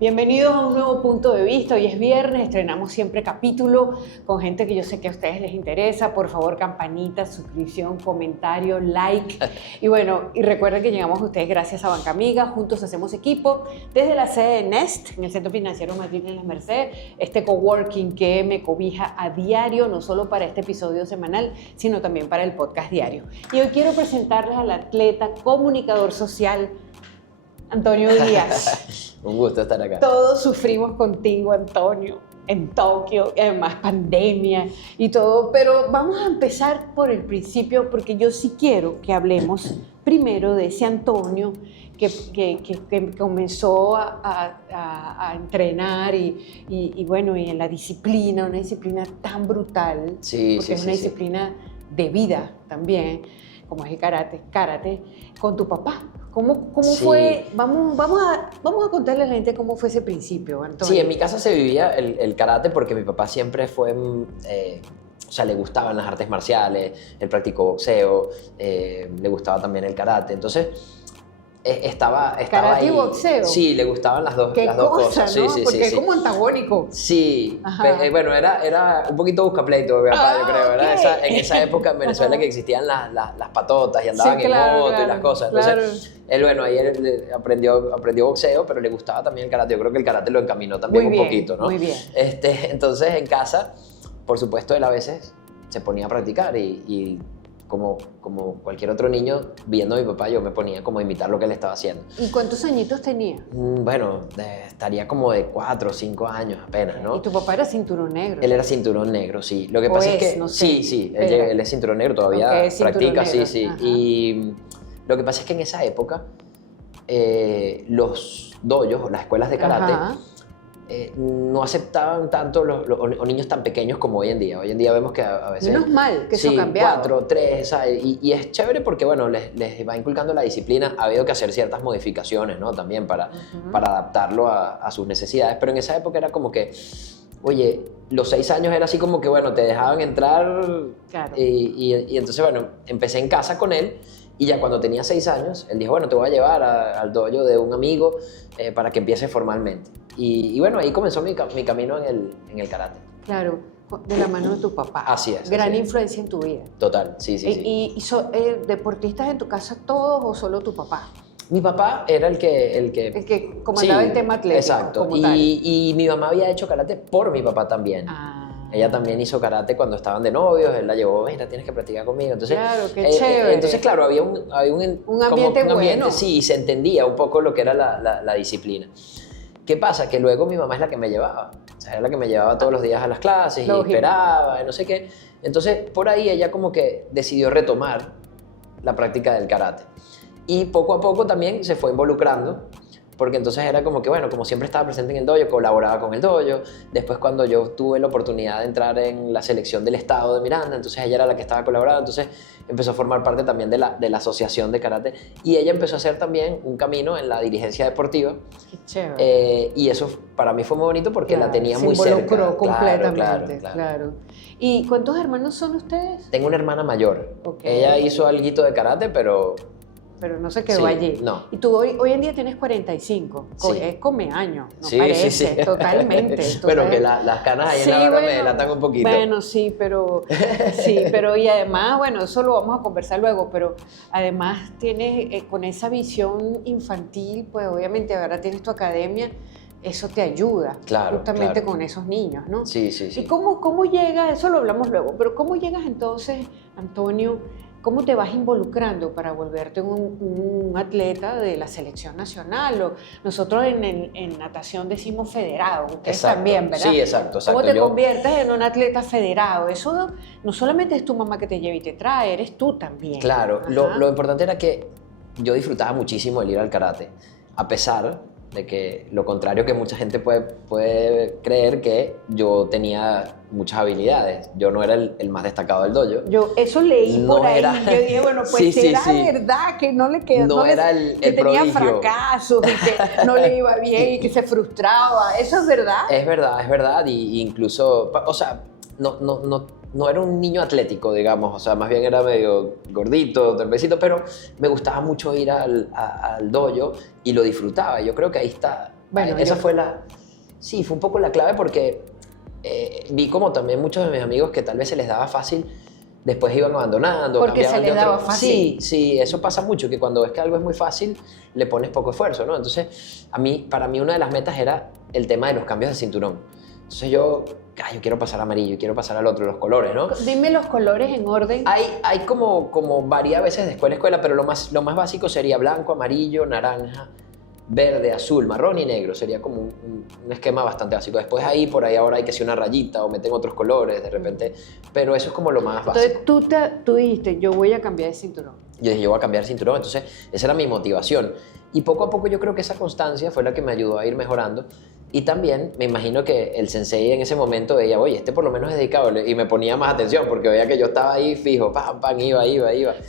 Bienvenidos a un nuevo punto de vista. Hoy es viernes, estrenamos siempre capítulo con gente que yo sé que a ustedes les interesa. Por favor, campanita, suscripción, comentario, like. Y bueno, y recuerden que llegamos a ustedes gracias a Banca Amiga. Juntos hacemos equipo desde la sede de Nest, en el Centro Financiero Madrid en Las Mercedes, este coworking que me cobija a diario, no solo para este episodio semanal, sino también para el podcast diario. Y hoy quiero presentarles al atleta, comunicador social, Antonio Díaz. Un gusto estar acá. Todos sufrimos contigo, Antonio, en Tokio, y además pandemia y todo, pero vamos a empezar por el principio porque yo sí quiero que hablemos primero de ese Antonio que comenzó a entrenar y bueno, y en la disciplina, una disciplina tan brutal, porque es una disciplina de vida también, como es el karate, con tu papá. ¿Cómo fue? Vamos a contarle a la gente cómo fue ese principio, Antonio. Sí, en mi casa se vivía el karate porque mi papá siempre fue, o sea, le gustaban las artes marciales, él practicó boxeo, le gustaba también el karate, entonces estaba ¿Karate ahí. y boxeo? Sí, le gustaban las dos cosas. ¿No? Sí, porque es como antagónico. Sí, bueno, era un poquito buscapleito, mi papá, yo creo, ¿verdad? Okay. En esa época en Venezuela que existían las patotas y andaban en moto y las cosas. Entonces, él, bueno, ahí él aprendió boxeo, pero le gustaba también el karate. Yo creo que el karate lo encaminó también un poquito, ¿no? Muy bien. Entonces, en casa, por supuesto, él a veces se ponía a practicar y como cualquier otro niño, viendo a mi papá, yo me ponía como a imitar lo que él estaba haciendo. ¿Y cuántos añitos tenía? Bueno, estaría como de 4 o 5 años apenas, ¿no? ¿Y tu papá era cinturón negro? Él era cinturón negro, sí. Lo que pasa es que... No sé. Sí, él es cinturón negro, todavía practica, negro. Sí. Ajá. Y lo que pasa es que en esa época, los dojos o las escuelas de karate... no aceptaban tanto o niños tan pequeños como hoy en día. Hoy en día vemos que a veces... Menos mal que eso ha cambiado. 4, 3, ¿sabes? Y es chévere porque, bueno, les va inculcando la disciplina. Ha habido que hacer ciertas modificaciones, ¿no? También para adaptarlo a sus necesidades. Pero en esa época era como que, oye, los 6 años era así como que, bueno, te dejaban entrar. Claro. Y entonces, bueno, empecé en casa con él. Y ya cuando tenía 6 años, él dijo, bueno, te voy a llevar al dojo de un amigo para que empieces formalmente. Y bueno, ahí comenzó mi camino en el karate. Claro, de la mano de tu papá. Así es. Gran influencia en tu vida. Total, sí. ¿Y deportistas en tu casa todos o solo tu papá? Mi papá era el que comandaba el tema atlético. Exacto. Como tal. Y mi mamá había hecho karate por mi papá también. Ella también hizo karate cuando estaban de novios, él la llevó, mira, tienes que practicar conmigo. Entonces, claro, qué chévere. Entonces, claro, había un ambiente bueno. Sí, se entendía un poco lo que era la disciplina. ¿Qué pasa? Que luego mi mamá es la que me llevaba. O sea, era la que me llevaba todos los días a las clases y esperaba, y no sé qué. Entonces, por ahí ella como que decidió retomar la práctica del karate. Y poco a poco también se fue involucrando, porque entonces era como que, bueno, como siempre estaba presente en el dojo, colaboraba con el dojo. Después cuando yo tuve la oportunidad de entrar en la selección del estado de Miranda, entonces ella era la que estaba colaborando, entonces empezó a formar parte también de la asociación de karate y ella empezó a hacer también un camino en la dirigencia deportiva. Qué chévere. Y eso para mí fue muy bonito porque la tenía muy cerca. Se involucró completamente, claro. ¿Y cuántos hermanos son ustedes? Tengo una hermana mayor. Okay. Ella hizo alguito de karate, pero no se quedó allí. No. Y tú hoy en día tienes 45. Sí. Es come años, no sí, parece. Sí. Totalmente. Pero que las canas ahí en la barba me delatan un poquito. Bueno, sí, pero y además, bueno, eso lo vamos a conversar luego, pero además tienes, con esa visión infantil, pues obviamente ahora tienes tu academia, eso te ayuda, justamente con esos niños, ¿no? Sí. ¿Y cómo llegas? Eso lo hablamos luego, pero ¿cómo llegas entonces, Antonio? ¿Cómo te vas involucrando para volverte un atleta de la selección nacional? Nosotros en natación decimos federado, ustedes también, ¿verdad? Sí, exacto. ¿Cómo te conviertes en un atleta federado? Eso no solamente es tu mamá que te lleva y te trae, eres tú también. Claro, lo importante era que yo disfrutaba muchísimo el ir al karate, a pesar de que lo contrario que mucha gente puede creer, que yo tenía muchas habilidades. Yo no era el más destacado del dojo. Yo eso leí por ahí. Yo dije, bueno, pues era verdad que no le quedó. No era que tenía prodigio. Fracasos y que no le iba bien y que se frustraba. ¿Eso es verdad? Es verdad. Y incluso, o sea, no era un niño atlético, digamos, o sea, más bien era medio gordito, torpecito, pero me gustaba mucho ir al dojo y lo disfrutaba. Yo creo que ahí está Bueno, esa fue sí, fue un poco la clave porque vi como también muchos de mis amigos que tal vez se les daba fácil, después iban abandonando, porque cambiaban se les de otro. daba fácil. Sí, sí, eso pasa mucho, que cuando ves que algo es muy fácil, le pones poco esfuerzo, ¿no? Entonces, para mí una de las metas era el tema de los cambios de cinturón. Entonces yo quiero pasar a amarillo, quiero pasar al otro, los colores, ¿no? Dime los colores en orden. Hay como varias veces de escuela a escuela, pero lo más básico sería blanco, amarillo, naranja, verde, azul, marrón y negro. Sería como un esquema bastante básico. Después por ahí ahora hay que hacer una rayita o meten otros colores de repente, pero eso es como lo más básico. Entonces tú dijiste, yo voy a cambiar de cinturón. Yo dije, yo voy a cambiar de cinturón, entonces esa era mi motivación. Y poco a poco yo creo que esa constancia fue la que me ayudó a ir mejorando. Y también me imagino que el sensei en ese momento veía, oye, este por lo menos es dedicado, y me ponía más atención porque veía que yo estaba ahí fijo, pam, pam, iba.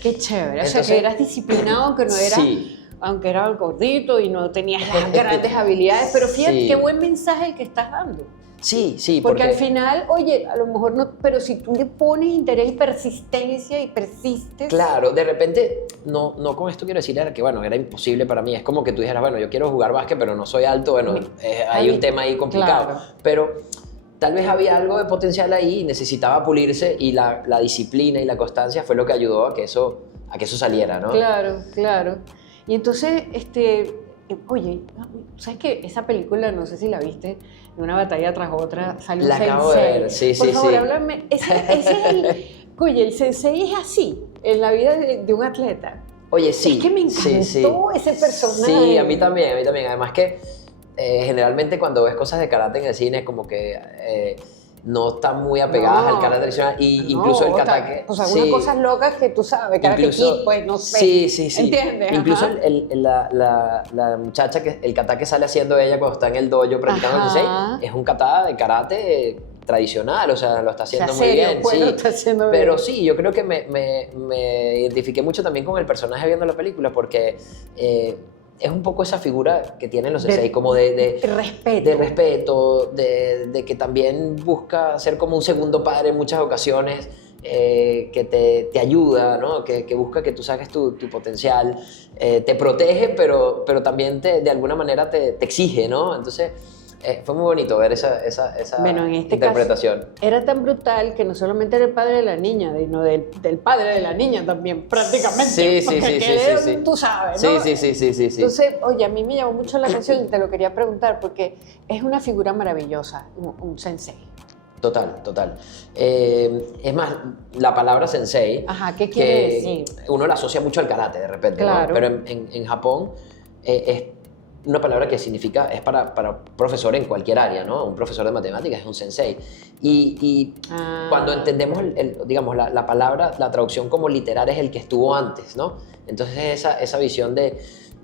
Qué chévere, Entonces, o sea que eras disciplinado aunque no eras, sí. aunque eras gordito y no tenías las grandes habilidades, pero fíjate Sí. qué buen mensaje el que estás dando. Sí, Porque al final, oye, a lo mejor no, pero si tú le pones interés y persistencia y persistes. Claro, de repente, no con esto quiero decir que, bueno, era imposible para mí. Es como que tú dijeras, bueno, yo quiero jugar básquet, pero no soy alto. Bueno, hay un tema ahí complicado. Claro. Pero tal vez había algo de potencial ahí y necesitaba pulirse, y la disciplina y la constancia fue lo que ayudó a que eso saliera, ¿no? Claro. Y entonces, oye, ¿sabes qué? Esa película, no sé si la viste, en una batalla tras otra, sale un La sensei. acabo de ver, sí. Por favor, háblame. Ese es oye, el sensei es así, en la vida de un atleta. Oye, sí. Es que me encantó ese personaje. Sí, a mí también. Además que generalmente cuando ves cosas de karate en el cine es como que no están muy apegadas al karate tradicional, y incluso el kata. O sea, unas cosas locas que tú sabes, Karate Kid, pues no sé. Sí. ¿Entiendes? Incluso Ajá. la muchacha, el kata que sale haciendo ella cuando está en el dojo practicando el sensei, es un kata de karate tradicional, o sea, lo está haciendo muy bien. Pues, sí. lo está haciendo Pero bien. sí, yo creo que me identifiqué mucho también con el personaje viendo la película, porque es un poco esa figura que tienen los sensei, como de respeto. De respeto, de que también busca ser como un segundo padre en muchas ocasiones, que te ayuda, ¿no? Que busca que tú saques tu potencial, te protege, pero también de alguna manera te exige, ¿no? Entonces, fue muy bonito ver esa Bueno, en este interpretación. caso, era tan brutal que no solamente era el padre de la niña, sino del padre de la niña también, prácticamente. Sí. Tú sabes, ¿no? Sí. Entonces, oye, a mí me llamó mucho la atención y te lo quería preguntar porque es una figura maravillosa, un sensei. Total. Es más, la palabra sensei, Ajá, ¿qué quiere decir? Uno la asocia mucho al karate de repente, Claro. ¿no? Pero en Japón es una palabra que significa, es para profesor en cualquier área, ¿no? Un profesor de matemáticas es un sensei. Y cuando entendemos, digamos, la palabra, la traducción como literal es el que estuvo antes, ¿no? Entonces esa visión de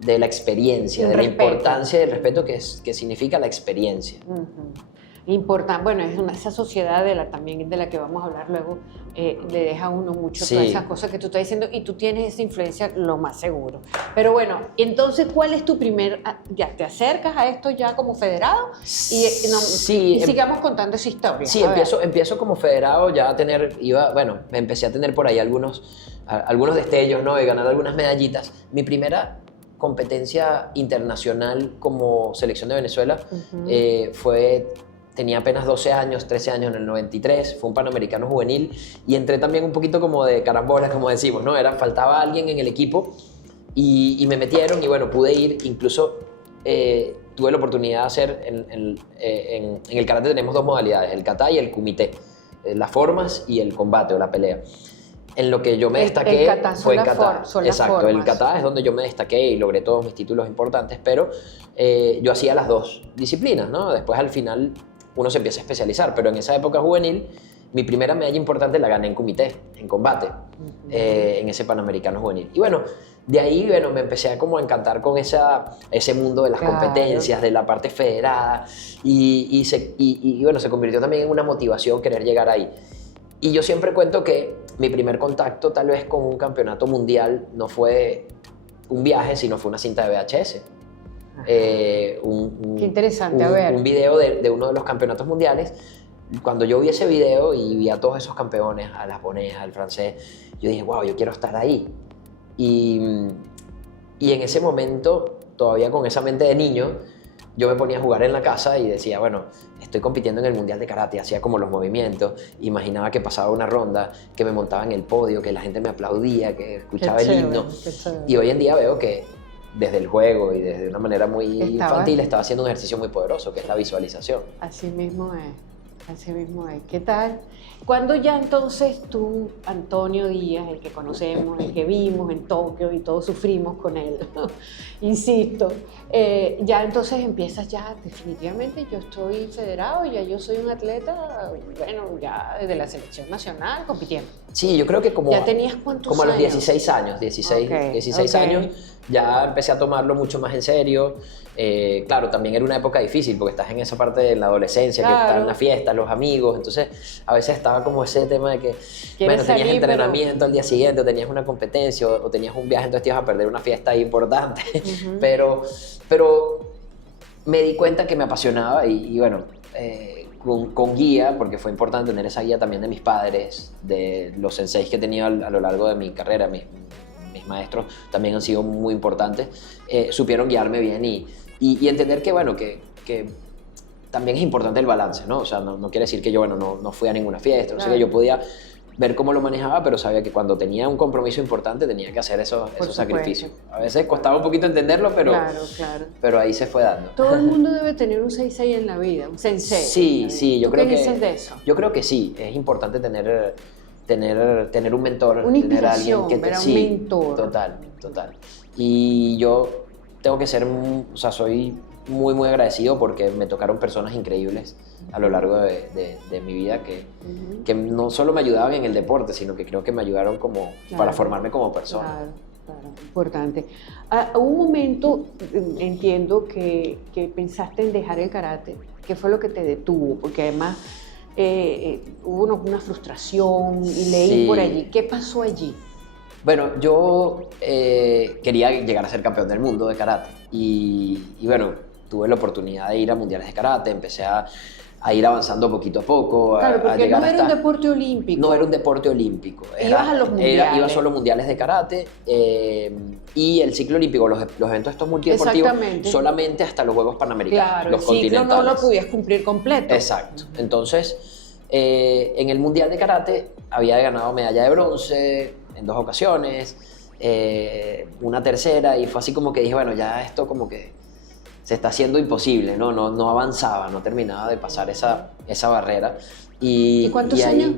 la experiencia, de la importancia del respeto que significa la experiencia. Importante, bueno, esa sociedad también de la que vamos a hablar luego, le deja a uno mucho todas esas cosas que tú estás diciendo, y tú tienes esa influencia, lo más seguro. Pero bueno, entonces, ¿cuál es tu ya te acercas a esto ya como federado? Y sigamos contando esa historia. Sí, empiezo como federado ya a tener, empecé a tener por ahí algunos destellos, ¿no? De ganar algunas medallitas. Mi primera competencia internacional como selección de Venezuela tenía apenas 12 años, 13 años en el 93, fue un Panamericano juvenil, y entré también un poquito como de carambola, como decimos, ¿no? Faltaba alguien en el equipo y me metieron, y bueno, pude ir. Incluso tuve la oportunidad de hacer, en el karate tenemos dos modalidades, el kata y el kumite, las formas y el combate o la pelea. En lo que yo me destaqué el kata fue el kata. Exacto, el kata es donde yo me destaqué y logré todos mis títulos importantes, pero yo hacía las dos disciplinas, ¿no? Después al final uno se empieza a especializar, pero en esa época juvenil mi primera medalla importante la gané en kumite, en combate, en ese Panamericano juvenil. Y bueno, de ahí me empecé a como encantar con ese mundo de las competencias, de la parte federada, y bueno, se convirtió también en una motivación querer llegar ahí. Y yo siempre cuento que mi primer contacto tal vez con un campeonato mundial no fue un viaje, sino fue una cinta de VHS. Qué interesante, a ver. Un video de uno de los campeonatos mundiales. Cuando yo vi ese video y vi a todos esos campeones, al japonés, al francés, yo dije, wow, yo quiero estar ahí. Y en ese momento, todavía con esa mente de niño, yo me ponía a jugar en la casa y decía, bueno, estoy compitiendo en el Mundial de Karate, hacía como los movimientos, imaginaba que pasaba una ronda, que me montaba en el podio, que la gente me aplaudía, que escuchaba el himno. Y hoy en día veo que desde el juego y desde una manera muy infantil estaba haciendo un ejercicio muy poderoso, que es la visualización. Así mismo es, así mismo es. ¿Qué tal? ¿Cuándo ya entonces tú, Antonio Díaz, el que conocemos, el que vimos en Tokio y todos sufrimos con él, insisto, ya entonces empiezas ya definitivamente, yo estoy federado, ya yo soy un atleta, bueno, ya desde la selección nacional compitiendo? Sí, yo creo que como... ¿Ya tenías cuántos como años? A los 16 años, 16 años, ya empecé a tomarlo mucho más en serio. Claro, también era una época difícil porque estás en esa parte de la adolescencia, que están en la fiesta, los amigos, entonces a veces estaba como ese tema de que, bueno, tenías entrenamiento al día siguiente, o tenías una competencia, o tenías un viaje, entonces te ibas a perder una fiesta ahí importante, pero me di cuenta que me apasionaba y bueno, con guía, porque fue importante tener esa guía también de mis padres, de los senseis que he tenido a lo largo de mi carrera, mis maestros también han sido muy importantes, supieron guiarme bien y entender que, bueno, que también es importante el balance, ¿no? O sea, no quiere decir que yo, bueno, no fui a ninguna fiesta, no sé qué, yo podía ver cómo lo manejaba, pero sabía que cuando tenía un compromiso importante tenía que hacer esos sacrificios. A veces costaba un poquito entenderlo, pero ahí se fue dando. Todo el mundo debe tener un sensei en la vida, un sensei. Sí, yo creo que... ¿Qué dices de eso? Yo creo que sí, es importante tener un mentor, una tener a alguien que un mentor. Total. Y yo tengo que ser, o sea, soy muy, muy agradecido porque me tocaron personas increíbles a lo largo de mi vida que no solo me ayudaban en el deporte, sino que creo que me ayudaron como para formarme como persona. Claro, importante. Hubo un momento, entiendo, que pensaste en dejar el karate. ¿Qué fue lo que te detuvo? Porque además hubo una frustración y leí por allí. ¿Qué pasó allí? Bueno, yo quería llegar a ser campeón del mundo de karate y bueno, tuve la oportunidad de ir a mundiales de karate, empecé a ir avanzando poquito a poco. Claro, porque a llegar no era un deporte olímpico. No era un deporte olímpico. Ibas a los mundiales. Iba solo a mundiales de karate y el ciclo olímpico, los eventos estos multideportivos, solamente hasta los Juegos Panamericanos, claro, los el continentales. ciclo no lo podías cumplir completo. Exacto. Entonces, en el mundial de karate había ganado medalla de bronce en 2 ocasiones, una tercera, y fue así como que dije, bueno, ya esto como que se está haciendo imposible, no avanzaba, no terminaba de pasar esa barrera. ¿Y cuántos años?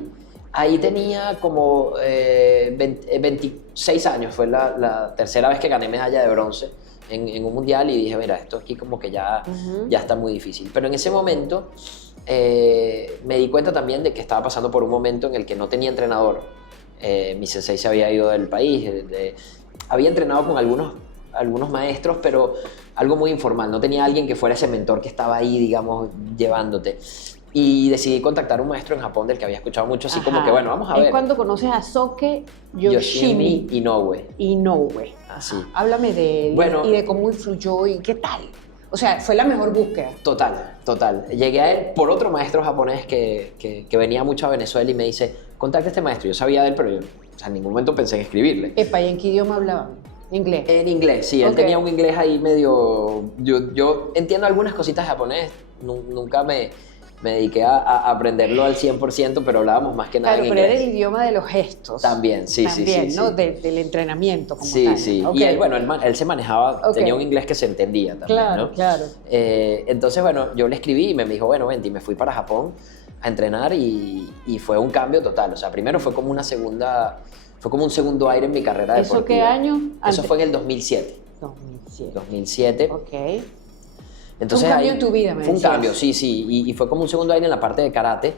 Ahí tenía como 26 años, fue la tercera vez que gané medalla de bronce en un mundial y dije, mira, esto aquí como que ya está muy difícil. Pero en ese momento me di cuenta también de que estaba pasando por un momento en el que no tenía entrenador. Mi sensei se había ido del país, había entrenado con algunos maestros, pero algo muy informal, no tenía alguien que fuera ese mentor que estaba ahí, digamos, llevándote. Y decidí contactar a un maestro en Japón del que había escuchado mucho, así como que, bueno, vamos a ver. Es cuando conoces a Soke Yoshimi Inoue. Así. Háblame de él y de cómo influyó y qué tal. O sea, fue la mejor búsqueda. Total. Llegué a él por otro maestro japonés que venía mucho a Venezuela y me dice, contacta a este maestro. Yo sabía de él, pero yo en ningún momento pensé en escribirle. Epa, ¿y en qué idioma hablaban? ¿Inglés? En inglés, sí. Él tenía un inglés ahí medio... Yo entiendo algunas cositas de japonés. Nunca me dediqué a aprenderlo al 100%, pero hablábamos más que nada en inglés. Claro, pero era el idioma de los gestos. También, sí. ¿no? del entrenamiento como tal. Sí. Okay. Y él, bueno, él se manejaba, tenía un inglés que se entendía también, ¿no? Claro. Entonces, bueno, yo le escribí y me dijo, bueno, vente, y me fui para Japón a entrenar y fue un cambio total. O sea, primero fue como un segundo aire en mi carrera deportiva. ¿Eso qué año? Eso fue en el 2007. 2007. Ok. Entonces, fue un cambio en tu vida, me Fue un decías. cambio, sí. Y fue como un segundo aire en la parte de karate,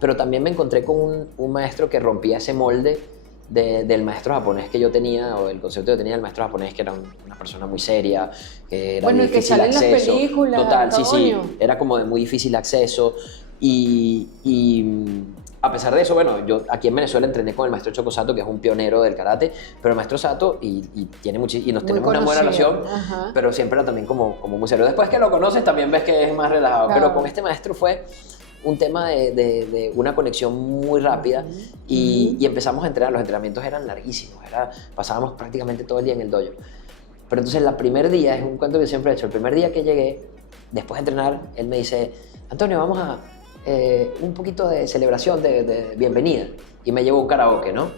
pero también me encontré con un maestro que rompía ese molde del maestro japonés que yo tenía, o el concepto que tenía del maestro japonés, que era una persona muy seria, que era el que sale en las películas. Total, sí. Era como de muy difícil acceso. Y a pesar de eso, bueno, yo aquí en Venezuela entrené con el maestro Choco Sato, que es un pionero del karate, pero el maestro Sato, y nos tenemos una buena relación, pero siempre era también como muy serio. Después que lo conoces también ves que es más relajado, pero con este maestro fue un tema de una conexión muy rápida y empezamos a entrenar. Los entrenamientos eran larguísimos, pasábamos prácticamente todo el día en el dojo. Pero entonces el primer día, es un cuento que siempre he hecho, el primer día que llegué, después de entrenar, él me dice, Antonio, vamos a un poquito de celebración, de bienvenida. Y me llevó a un karaoke, ¿no?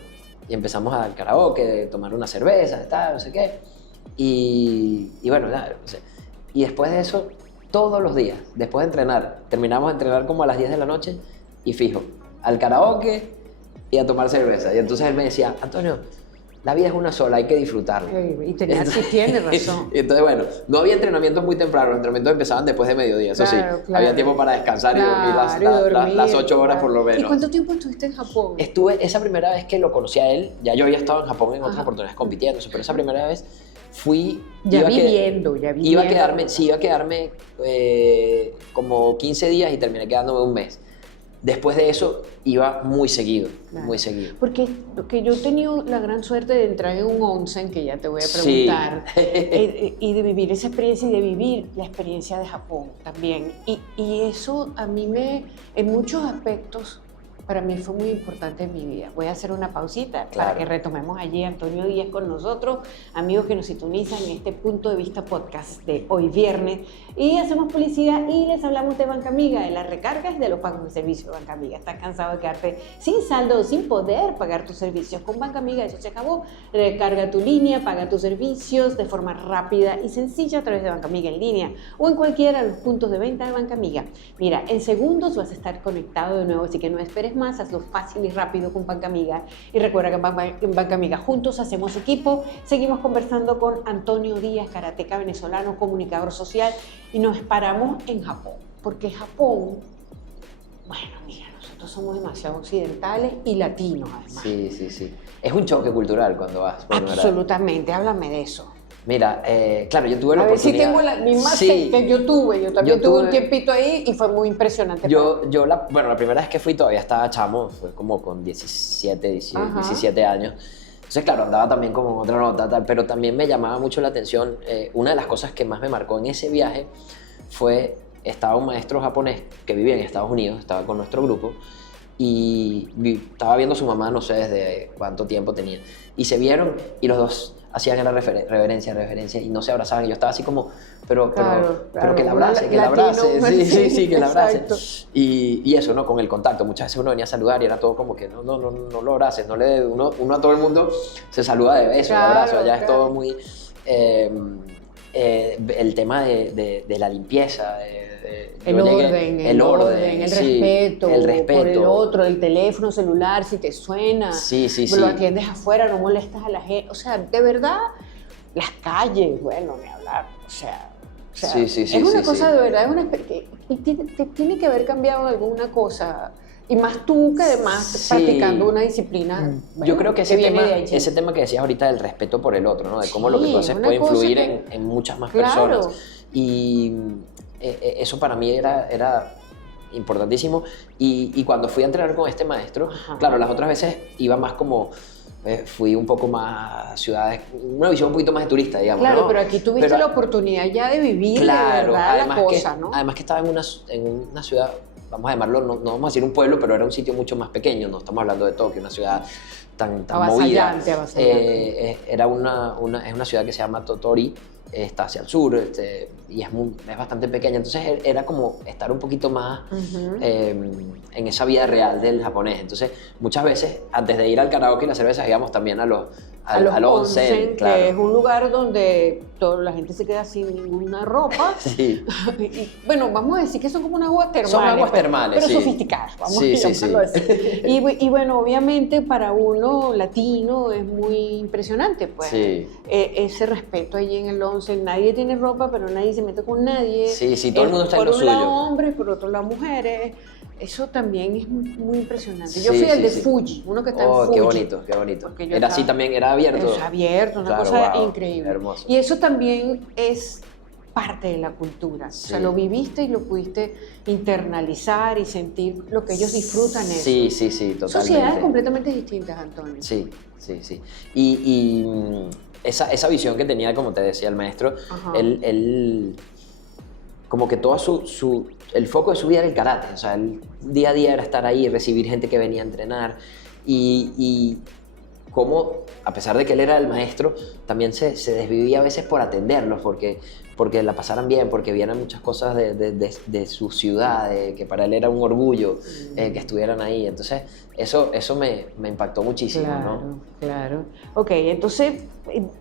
Y empezamos al karaoke, tomar una cerveza, tal, no sé qué. Y bueno, nada, no sé. Y después de eso, todos los días, después de entrenar, terminamos de entrenar como a las 10 de la noche y fijo, al karaoke y a tomar cerveza. Y entonces él me decía, Antonio, la vida es una sola, hay que disfrutarla. Y tiene razón. Y entonces, bueno, no había entrenamientos muy temprano, los entrenamientos empezaban después de mediodía, eso Claro, sí. claro. Había tiempo para descansar y dormir las 8 horas por lo menos. ¿Y cuánto tiempo estuviste en Japón? Estuve, esa primera vez que lo conocí a él, ya yo había estado en Japón en otras oportunidades compitiendo, pero esa primera vez fui... Ya viviendo. Iba a quedarme como 15 días y terminé quedándome un mes. Después de eso iba muy seguido, Claro. muy seguido. Porque yo he tenido la gran suerte de entrar en un onsen, que ya te voy a preguntar, y de vivir esa experiencia y de vivir la experiencia de Japón también. Y eso a mí en muchos aspectos, para mí fue muy importante en mi vida. Voy a hacer una pausita para que retomemos allí Antonio Díaz con nosotros, amigos que nos sintonizan en este Punto de Vista podcast de hoy viernes. Y hacemos publicidad y les hablamos de Banca Amiga, de las recargas, de los pagos de servicio de Banca Amiga. ¿Estás cansado de quedarte sin saldo o sin poder pagar tus servicios? Con Banca Amiga eso se acabó. Recarga tu línea, paga tus servicios de forma rápida y sencilla a través de Banca Amiga en línea o en cualquiera de los puntos de venta de Banca Amiga. Mira, en segundos vas a estar conectado de nuevo, así que no esperes más, hazlo fácil y rápido con Banca Amiga. Y recuerda que en Banca Amiga juntos hacemos equipo. Seguimos conversando con Antonio Díaz, karateca venezolano, comunicador social, y nos paramos en Japón, porque Japón, bueno, mira, nosotros somos demasiado occidentales y latinos además. Sí. Es un choque cultural cuando vas. Absolutamente, háblame de eso. Mira, claro, yo tuve la oportunidad. A ver si tengo la misma que yo tuve. Yo también tuve un tiempito ahí y fue muy impresionante. La primera vez que fui todavía estaba chamo, fue como con 17 años. Entonces, claro, andaba también como en otra nota, tal, pero también me llamaba mucho la atención. Una de las cosas que más me marcó en ese viaje fue, estaba un maestro japonés que vivía en Estados Unidos, estaba con nuestro grupo, y estaba viendo a su mamá, no sé desde cuánto tiempo tenía, y se vieron y los dos hacían la reverencia y no se abrazaban, y yo estaba así como, pero que la abrace, que la abrace, sí, que la abrace. Y eso, ¿no? Con el contacto, muchas veces uno venía a saludar y era todo como que no lo abraces, uno a todo el mundo se saluda de beso, de abrazo, allá es todo muy... el tema de la limpieza, el orden, el respeto por el otro, el teléfono celular, si te suena, lo atiendes afuera, no molestas a la gente, o sea, de verdad, las calles, bueno, ni hablar, o sea, es una cosa de verdad, te tiene que haber cambiado alguna cosa. Y más tú que además practicando una disciplina. Bueno, yo creo que ese tema que decías ahorita del respeto por el otro, ¿no? De cómo lo que tú haces puede influir en muchas más personas. Y eso para mí era importantísimo. Y cuando fui a entrenar con este maestro, claro, las otras veces iba más como... fui un poco más a ciudades, una visión un poquito más de turista, digamos. Claro, ¿no? pero aquí tuviste la oportunidad ya de vivir, claro, de verdad, la cosa, ¿no? Además que estaba en una ciudad, vamos a llamarlo, no vamos a decir un pueblo, pero era un sitio mucho más pequeño, no estamos hablando de Tokio, una ciudad tan movida. Avasallante. Es una ciudad que se llama Tottori, está hacia el sur, y es bastante pequeña, entonces era como estar un poquito más en esa vida real del japonés. Entonces muchas veces antes de ir al karaoke y las cervezas íbamos también al onsen, claro. Que es un lugar donde toda la gente se queda sin ninguna ropa. Sí. Y, bueno, vamos a decir que son como unas aguas termales. Son aguas termales, pero sofisticadas, vamos a llamarlo así. Y bueno, obviamente para uno latino es muy impresionante, pues. Sí. Ese respeto allí en el onsen. Nadie tiene ropa, pero nadie se mete con nadie. Sí, todo el mundo está en lo suyo. Por un lado hombres, por otro lado mujeres. Eso también es muy impresionante. Yo fui al de Fuji, uno que está en Fuji. Qué bonito. Era así también, era abierto. Es abierto, una cosa increíble. Hermoso. Y eso también es parte de la cultura. Sí. O sea, lo viviste y lo pudiste internalizar y sentir lo que ellos disfrutan. Sí, totalmente. Sociedades completamente distintas, Antonio. Sí. Y esa visión que tenía, como te decía el maestro, él como que todo el foco de su vida era el karate, o sea, el día a día era estar ahí, recibir gente que venía a entrenar y cómo, a pesar de que él era el maestro, también se desvivía a veces por atenderlos, porque la pasaran bien, porque vieran muchas cosas de su ciudad, que para él era un orgullo que estuvieran ahí. Entonces, eso me impactó muchísimo, claro, ¿no? Claro. Ok, entonces,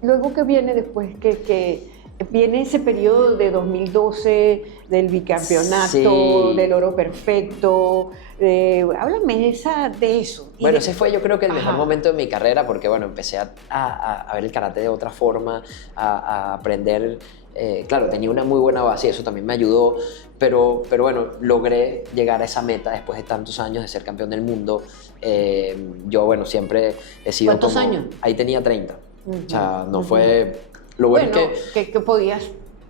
luego que viene después que viene ese periodo de 2012, del bicampeonato, Sí. del oro perfecto. Háblame de eso. Bueno, ese fue yo creo que el Ajá. mejor momento de mi carrera, porque bueno, empecé a ver el karate de otra forma, a aprender. Claro, tenía una muy buena base y eso también me ayudó, pero bueno, logré llegar a esa meta después de tantos años de ser campeón del mundo. Yo, bueno, siempre he sido ¿Cuántos como... años? Ahí tenía 30. O sea, no fue... Lo bueno, es que podías...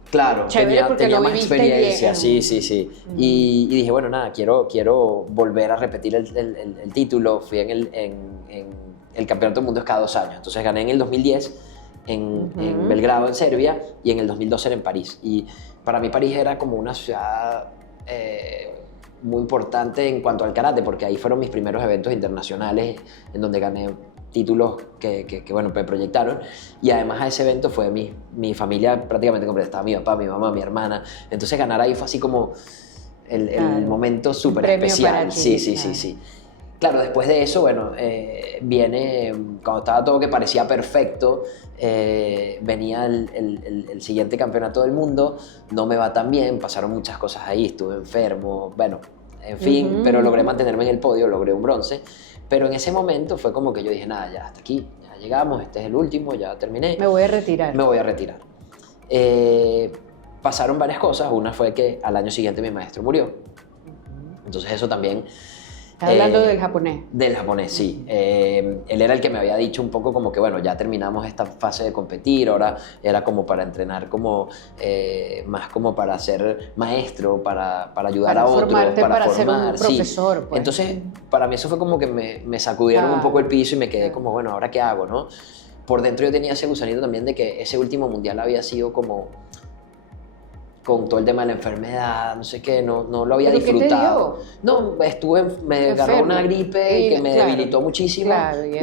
Claro, Chévere, tenía lo más viviste experiencia, bien. sí. Y dije, bueno, nada, quiero volver a repetir el título. Fui en el Campeonato del Mundo cada 2 años. Entonces gané en el 2010 en Belgrado, en Serbia, y en el 2012 en París. Y para mí París era como una ciudad muy importante en cuanto al karate, porque ahí fueron mis primeros eventos internacionales en donde gané títulos que bueno, me proyectaron, y además a ese evento fue mi familia prácticamente completa, estaba mi papá, mi mamá, mi hermana, entonces ganar ahí fue así como el momento súper especial. Sí. Claro, después de eso, bueno, viene, cuando estaba todo que parecía perfecto, venía el siguiente campeonato del mundo, no me va tan bien, pasaron muchas cosas ahí, estuve enfermo, bueno, en fin, pero logré mantenerme en el podio, logré un bronce. Pero en ese momento fue como que yo dije, nada, ya hasta aquí, ya llegamos, este es el último, ya terminé. Me voy a retirar. Me voy a retirar. Pasaron varias cosas. Una fue que al año siguiente mi maestro murió. Entonces eso también... ¿Estás hablando del japonés? Del japonés, sí. Él era el que me había dicho un poco como que, bueno, ya terminamos esta fase de competir, ahora era como para entrenar, como más como para ser maestro, para ayudar a otros, para formar. Ser un profesor. Sí. Pues. Entonces, para mí eso fue como que me sacudieron un poco el piso y me quedé como, bueno, ¿ahora qué hago, no? Por dentro yo tenía ese gusanito también de que ese último mundial había sido como... con todo el tema de la enfermedad, no sé qué, no lo había disfrutado. ¿Qué te dio? No, me agarró una gripe que me debilitó muchísimo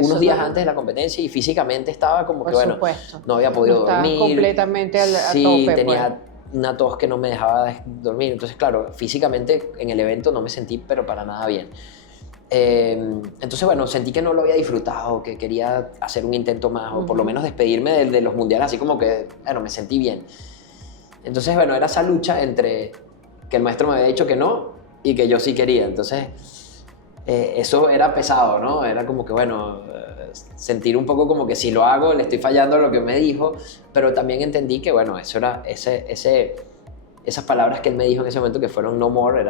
unos días antes de la competencia, y físicamente estaba como que, bueno, no había podido dormir. Completamente a sí, tope. Tenía una tos que no me dejaba dormir. Entonces, claro, físicamente en el evento no me sentí, pero para nada bien. Entonces, bueno, sentí que no lo había disfrutado, que quería hacer un intento más, o por lo menos despedirme de los mundiales, así como que, bueno, me sentí bien. Entonces, bueno, era esa lucha entre que el maestro me había dicho que no y que yo sí quería. Entonces, eso era pesado, ¿no? Era como que, bueno, sentir un poco como que si lo hago le estoy fallando a lo que me dijo, pero también entendí que, bueno, eso era esas palabras que él me dijo en ese momento, que fueron no more,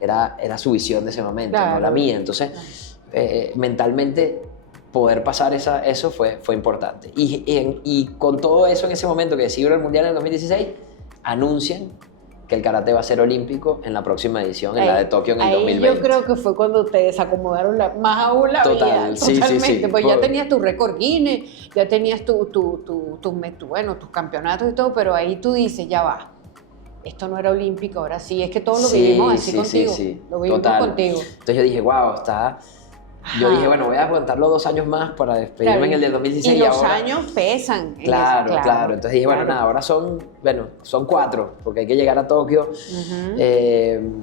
era su visión de ese momento, no la mía. Entonces, mentalmente, poder pasar eso fue importante. Y con todo eso en ese momento, que decidió el Mundial en el 2016, anuncian que el karate va a ser olímpico en la próxima edición, en la de Tokio en el 2020. Yo creo que fue cuando te desacomodaron más aún la vida. Totalmente. Sí. Pues ya tenías tu récord Guinness, ya tenías tus campeonatos y todo, pero ahí tú dices, ya va. Esto no era olímpico, ahora sí. Es que todos lo vivimos así contigo. Sí. Lo vivimos contigo. Entonces yo dije, wow, está... Yo dije, bueno, voy a aguantarlo 2 años más para despedirme en el del 2016. Y los años pesan. Claro. Entonces dije, bueno, nada, ahora son 4, porque hay que llegar a Tokio.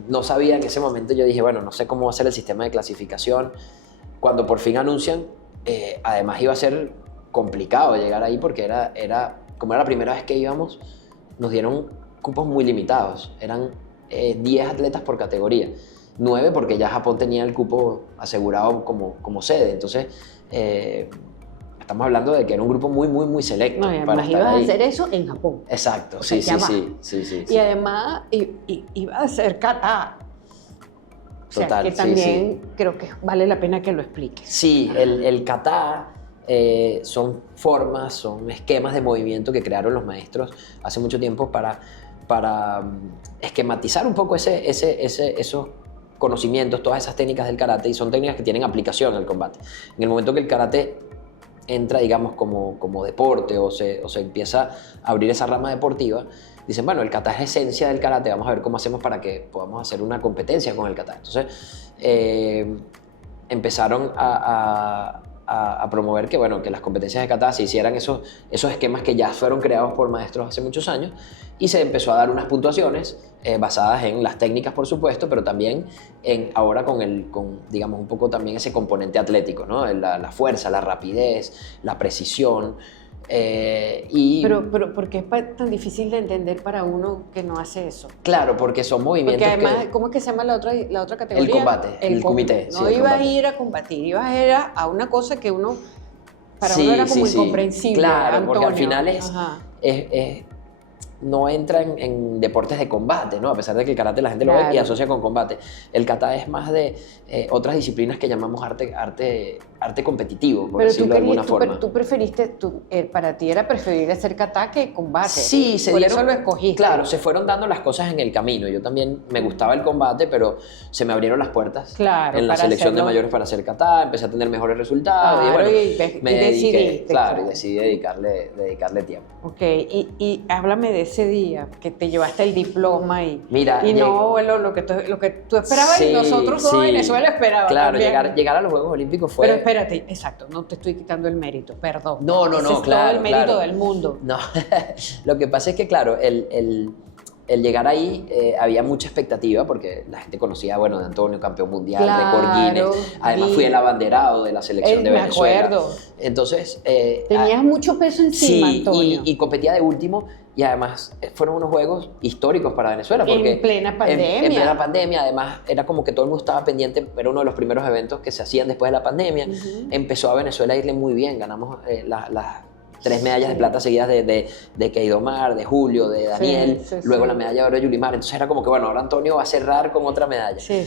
No sabía en ese momento, yo dije, bueno, no sé cómo va a ser el sistema de clasificación. Cuando por fin anuncian, además iba a ser complicado llegar ahí, porque como era la primera vez que íbamos, nos dieron cupos muy limitados. Eran 10 atletas por categoría. 9 porque ya Japón tenía el cupo asegurado como sede. Entonces, estamos hablando de que era un grupo muy, muy, muy selecto. No, y además ibas a hacer eso en Japón. Exacto, o sea, sí. Y además iba a ser kata. O sea, total, que también creo que vale la pena que lo expliques. Sí, el kata son formas, son esquemas de movimiento que crearon los maestros hace mucho tiempo para esquematizar un poco esos conocimientos, todas esas técnicas del karate, y son técnicas que tienen aplicación al combate. En el momento que el karate entra, digamos, como deporte o se empieza a abrir esa rama deportiva, dicen, bueno, el kata es esencia del karate, vamos a ver cómo hacemos para que podamos hacer una competencia con el kata. Entonces, empezaron a a promover que, bueno, que las competencias de kata se hicieran esos esquemas que ya fueron creados por maestros hace muchos años, y se empezó a dar unas puntuaciones basadas en las técnicas, por supuesto, pero también ahora con digamos, un poco también ese componente atlético, ¿no? La fuerza, la rapidez, la precisión. Pero ¿por qué es tan difícil de entender para uno que no hace eso? Claro, porque son movimientos. Porque además, ¿cómo es que se llama la otra categoría? El combate, el comité. No ibas a ir a combatir, ibas a ir a una cosa que uno, para uno era como incomprensible. Claro, Antonio. porque al final no entra en deportes de combate, ¿no? A pesar de que el karate la gente lo ve y asocia con combate. El kata es más de otras disciplinas que llamamos arte competitivo, por decirlo de alguna forma. Pero tú preferiste, para ti era preferible hacer kata que combate. Sí, por eso lo escogiste. Claro, se fueron dando las cosas en el camino. Yo también me gustaba el combate, pero se me abrieron las puertas en la selección de mayores para hacer kata, empecé a tener mejores resultados. Claro, y bueno, me dediqué. Claro, y decidí dedicarle tiempo. Ok, y háblame de ese día que te llevaste el diploma Mira, no lo que tú esperabas y nosotros todos en Venezuela esperábamos. Claro, llegar a los Juegos Olímpicos fue... Pero espérate, exacto, no te estoy quitando el mérito, perdón. No, claro. Todo el mérito del mundo. No, lo que pasa es que, claro, el llegar ahí había mucha expectativa porque la gente conocía, bueno, de Antonio, campeón mundial, récord Guinness. Además fui el abanderado de la selección de Venezuela. Me acuerdo. Entonces... tenías mucho peso encima, sí, Antonio. Y competía de último y además fueron unos juegos históricos para Venezuela. Porque en plena pandemia. En plena pandemia, además era como que todo el mundo estaba pendiente, era uno de los primeros eventos que se hacían después de la pandemia. Empezó a Venezuela a irle muy bien, ganamos las 3 medallas de plata seguidas de Keidomar, de Julio, de Daniel, luego la medalla de oro de Yulimar. Entonces era como que, bueno, ahora Antonio va a cerrar con otra medalla. Sí.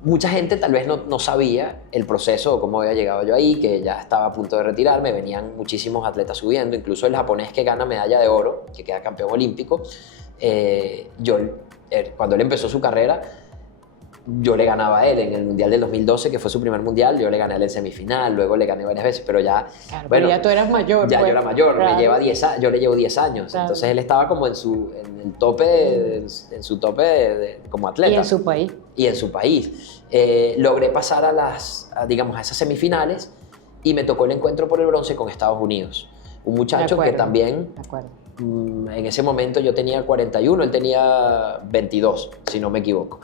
Mucha gente tal vez no sabía el proceso o cómo había llegado yo ahí, que ya estaba a punto de retirarme, venían muchísimos atletas subiendo, incluso el japonés que gana medalla de oro, que queda campeón olímpico, cuando él empezó su carrera, yo le ganaba a él en el Mundial del 2012, que fue su primer Mundial, yo le gané a él en semifinal, luego le gané varias veces, pero ya... Claro, bueno, pero ya tú eras mayor. Ya pues, yo era mayor, claro. Yo le llevo 10 años, claro. Entonces él estaba como en el tope, como atleta. Y en su país. Y en su país. Logré pasar a esas semifinales y me tocó el encuentro por el bronce con Estados Unidos. Un muchacho que también... En ese momento yo tenía 41, él tenía 22, si no me equivoco.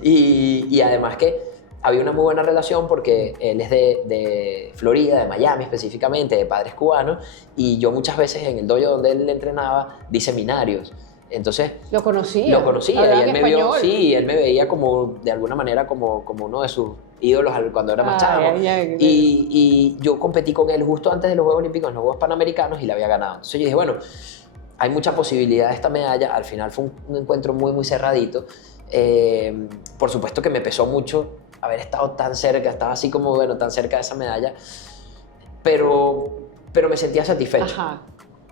y además que había una muy buena relación porque él es de Florida, de Miami específicamente, de padres cubanos, y yo muchas veces en el dojo donde él entrenaba di seminarios. Entonces, lo conocía y él me vio, él me veía como, de alguna manera, como uno de sus ídolos cuando era más chavo. Y yo competí con él justo antes de los Juegos Olímpicos, en los Juegos Panamericanos, y la había ganado. Entonces yo dije, bueno, hay mucha posibilidad de esta medalla. Al final fue un encuentro muy, muy cerradito. Por supuesto que me pesó mucho haber estado tan cerca, estaba así como, bueno, tan cerca de esa medalla, pero me sentía satisfecho. Ajá.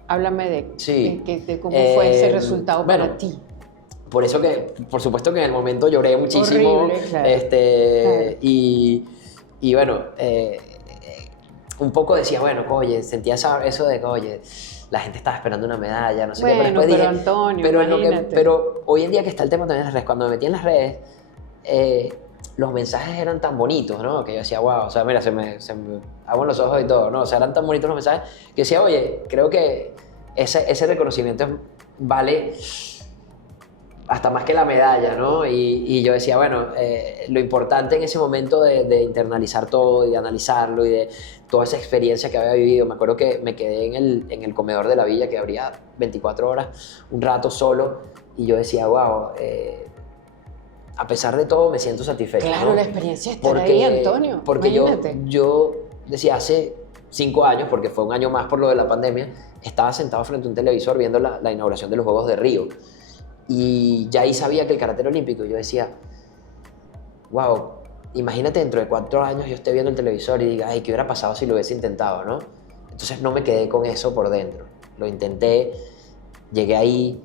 Háblame de cómo fue ese resultado para ti. Por eso que, por supuesto que en el momento lloré muchísimo. Horrible, claro. Claro. Y bueno, un poco decía, bueno, oye, sentía eso de que, oye, la gente estaba esperando una medalla, no sé qué, pero después dije, Antonio, pero hoy en día que está el tema también en las redes, cuando me metí en las redes, los mensajes eran tan bonitos, ¿no? Que yo decía, wow, o sea, mira, se me abren los ojos y todo, ¿no? O sea, eran tan bonitos los mensajes que decía, oye, creo que ese reconocimiento vale hasta más que la medalla, ¿no? Y yo decía, bueno, lo importante en ese momento de internalizar todo y de analizarlo y de toda esa experiencia que había vivido. Me acuerdo que me quedé en el comedor de la villa, que abría 24 horas, un rato solo, y yo decía, wow, a pesar de todo me siento satisfecho. Claro, ¿no? la experiencia de estar ahí, Antonio. Porque yo decía, hace 5 años, porque fue un año más por lo de la pandemia, estaba sentado frente a un televisor viendo la inauguración de los Juegos de Río. Y ya ahí sabía que el karate era olímpico. Y yo decía, wow, imagínate dentro de 4 años yo esté viendo el televisor y diga, ay, ¿qué hubiera pasado si lo hubiese intentado, no? Entonces no me quedé con eso por dentro. Lo intenté, llegué ahí,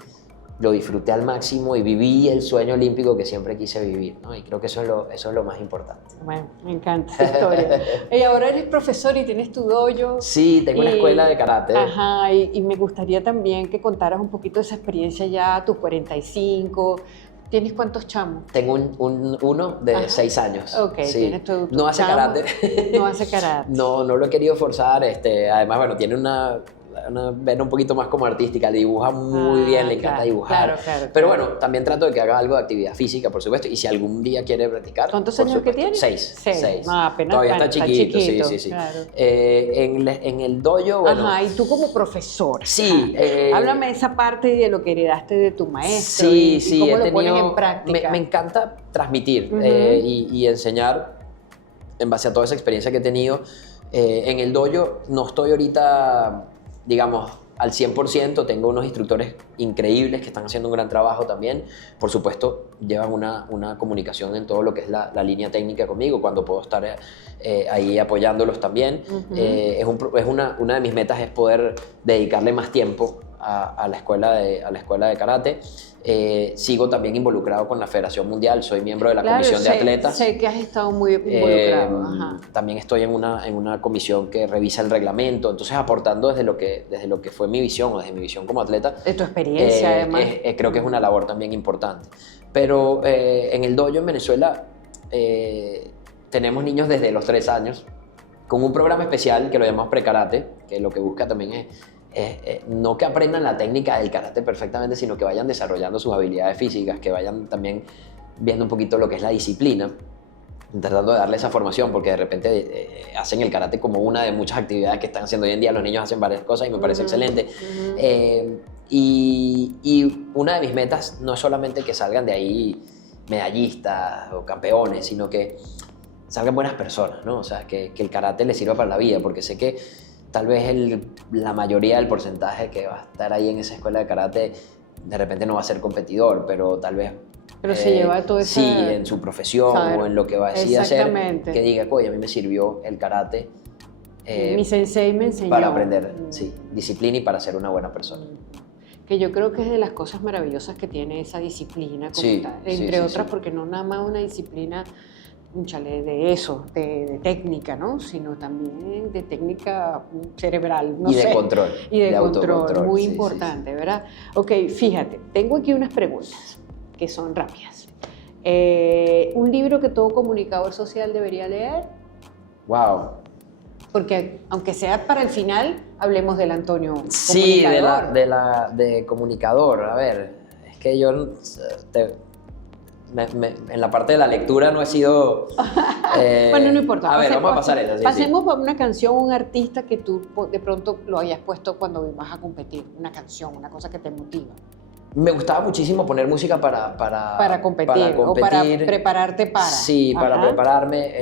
lo disfruté al máximo y viví el sueño olímpico que siempre quise vivir, ¿no? Y creo que eso es lo más importante. Bueno, me encanta esa historia. Y ahora eres profesor y tienes tu dojo. Sí, tengo una escuela de karate. Ajá, y me gustaría también que contaras un poquito de esa experiencia ya a tus 45, ¿Tienes cuántos chamos? Tengo uno de 6 años. Ok, sí. tienes tu No hace chamo. karate. No hace karate. No lo he querido forzar. Además, bueno, tiene una vena un poquito más como artística, dibuja muy bien, le encanta dibujar. Pero bueno, también trato de que haga algo de actividad física, por supuesto, y si algún día quiere practicar. ¿Cuántos años que tiene? 6. No, apenas todavía está chiquito, sí. Claro. En el dojo, bueno. Ajá, y tú como profesor. Sí. Háblame de esa parte de lo que heredaste de tu maestro Sí, y cómo lo pones en práctica. Me encanta transmitir y enseñar en base a toda esa experiencia que he tenido. En el dojo no estoy ahorita, digamos, al 100%, tengo unos instructores increíbles que están haciendo un gran trabajo también. Por supuesto, llevan una comunicación en todo lo que es la línea técnica conmigo, cuando puedo estar ahí apoyándolos también. Una de mis metas es poder dedicarle más tiempo a la escuela de karate. Sigo también involucrado con la Federación Mundial, soy miembro de la comisión de atletas. Sé que has estado muy involucrado. También estoy en una comisión que revisa el reglamento, entonces aportando desde lo que fue mi visión, o desde mi visión como atleta. De tu experiencia, además. Creo que es una labor también importante. Pero en el dojo en Venezuela tenemos niños desde los 3 años, con un programa especial que lo llamamos Prekarate, que lo que busca también es no que aprendan la técnica del karate perfectamente, sino que vayan desarrollando sus habilidades físicas, que vayan también viendo un poquito lo que es la disciplina, tratando de darle esa formación, porque de repente hacen el karate como una de muchas actividades que están haciendo hoy en día. Los niños hacen varias cosas y me parece excelente. Y una de mis metas no es solamente que salgan de ahí medallistas o campeones, sino que salgan buenas personas, ¿no? O sea, que el karate les sirva para la vida, porque sé que tal vez la mayoría del porcentaje que va a estar ahí en esa escuela de karate de repente no va a ser competidor, pero tal vez se lleva todo eso. Sí, en su profesión o en lo que va a decidir hacer, que diga, oye, a mí me sirvió el karate. Mi sensei me enseñó. Para aprender, disciplina y para ser una buena persona. Que yo creo que es de las cosas maravillosas que tiene esa disciplina como tal. Entre otras, porque no nada más una disciplina de eso, de técnica, ¿no? Sino también de técnica cerebral, de control. Y de control, muy importante, ¿verdad? Ok, fíjate, tengo aquí unas preguntas que son rápidas. ¿Un libro que todo comunicador social debería leer? Wow. Porque aunque sea para el final, hablemos del Antonio comunicador. Sí, de comunicador. A ver, es que yo... en la parte de la lectura no he sido... bueno, no importa. A ver, vamos a pasar eso. Pasemos por una canción, un artista que tú de pronto lo hayas puesto cuando vas a competir. Una canción, una cosa que te motiva. Me gustaba muchísimo poner música para competir o para prepararte para. Sí, para prepararme.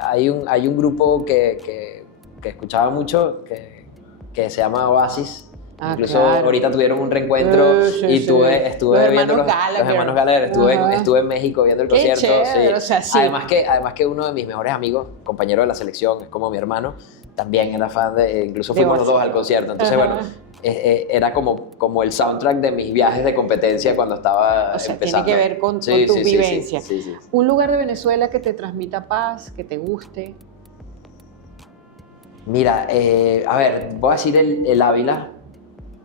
Hay un grupo que escuchaba mucho que se llama Oasis. Incluso ahorita tuvieron un reencuentro y estuve viendo los hermanos Gallagher. Estuve en México viendo el concierto. Chévere, o sea, sí. Además que uno de mis mejores amigos, compañero de la selección, es como mi hermano, también era fan incluso fuimos los dos al concierto. Entonces, bueno, era como el soundtrack de mis viajes de competencia cuando estaba empezando. Tiene que ver con tu vivencia. Sí. Un lugar de Venezuela que te transmita paz, que te guste. Mira, a ver, voy a decir el Ávila,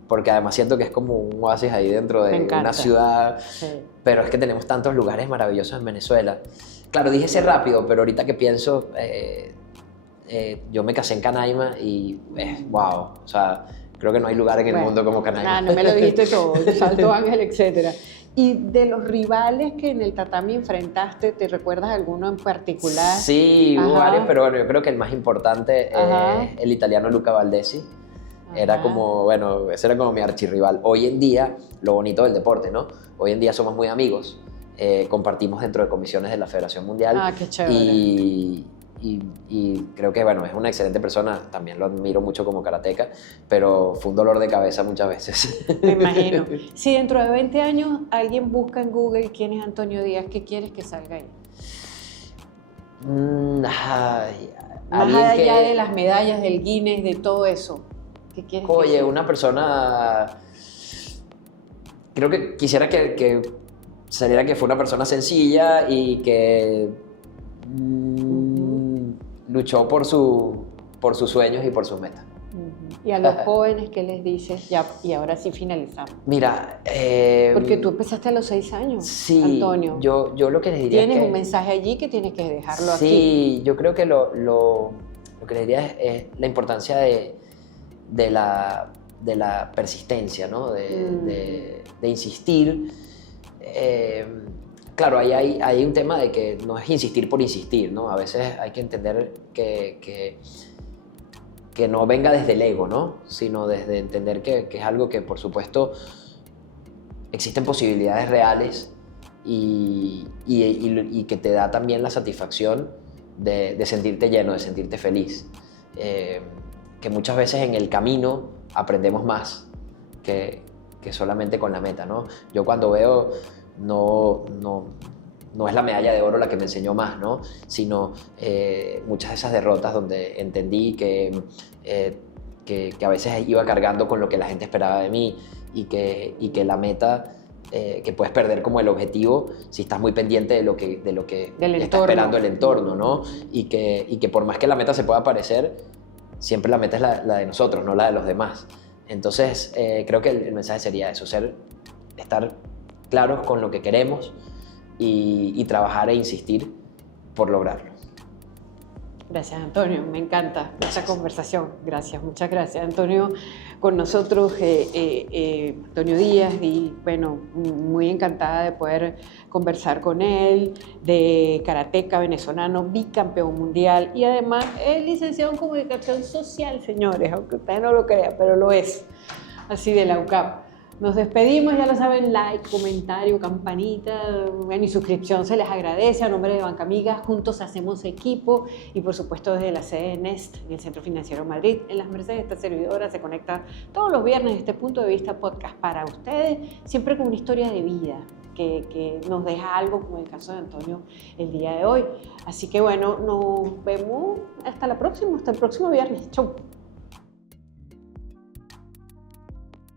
porque además siento que es como un oasis ahí dentro de una ciudad, pero es que tenemos tantos lugares maravillosos en Venezuela. Claro, dije ese rápido, pero ahorita que pienso, yo me casé en Canaima y wow, o sea, creo que no hay lugar en el mundo como Canaima. No me lo dijiste todo, Salto Ángel, etc. Y de los rivales que en el tatami enfrentaste, ¿te recuerdas alguno en particular? Sí, hubo varios, pero bueno, yo creo que el más importante es el italiano Luca Valdesi. Era como, bueno, ese era como mi archirrival. Hoy en día, lo bonito del deporte, ¿no? Hoy en día somos muy amigos, compartimos dentro de comisiones de la Federación Mundial. Qué chévere. Y creo que, bueno, es una excelente persona, también lo admiro mucho como karateca, pero fue un dolor de cabeza muchas veces. Me imagino. Si dentro de 20 años alguien busca en Google quién es Antonio Díaz, ¿qué quieres que salga ahí? Más allá de las medallas, del Guinness, de todo eso. ¿Qué quieres? Oye, una persona... Creo que quisiera que saliera que fue una persona sencilla y que luchó por sus sueños y por sus metas. ¿Y a los jóvenes qué les dices? Ya, y ahora sí finalizamos. Mira, porque tú empezaste a los 6 años, sí, Antonio. Yo lo que les diría tienes es que, un mensaje allí que tienes que dejarlo aquí. Sí, yo creo que lo que les diría es la importancia de la persistencia, ¿no? De insistir. Claro, ahí hay un tema de que no es insistir por insistir, ¿no? A veces hay que entender que no venga desde el ego, ¿no? Sino desde entender que es algo que, por supuesto, existen posibilidades reales y que te da también la satisfacción de sentirte lleno, de sentirte feliz. Que muchas veces en el camino aprendemos más que solamente con la meta, ¿no? Yo cuando veo, no es la medalla de oro la que me enseñó más, ¿no? Sino muchas de esas derrotas donde entendí que a veces iba cargando con lo que la gente esperaba de mí y que la meta, que puedes perder como el objetivo si estás muy pendiente de lo que está esperando el entorno, ¿no? Y que por más que la meta se pueda parecer, siempre la meta es la de nosotros, no la de los demás. Entonces, creo que el mensaje sería eso, estar claros con lo que queremos y trabajar e insistir por lograrlo. Gracias, Antonio, me encanta esta conversación. Gracias, muchas gracias. Antonio con nosotros, Antonio Díaz, y bueno, muy encantada de poder conversar con él, de karateca venezolano, bicampeón mundial y además es licenciado en comunicación social, señores, aunque ustedes no lo crean, pero lo es, así de la UCAP. Nos despedimos, ya lo saben, like, comentario, campanita, y suscripción se les agradece. A nombre de Banca Amiga, juntos hacemos equipo y por supuesto desde la sede de Nest, en el Centro Financiero Madrid, en Las Mercedes. Esta servidora se conecta todos los viernes este punto de vista podcast para ustedes, siempre con una historia de vida que nos deja algo, como el caso de Antonio el día de hoy. Así que bueno, nos vemos hasta el próximo viernes. Chau.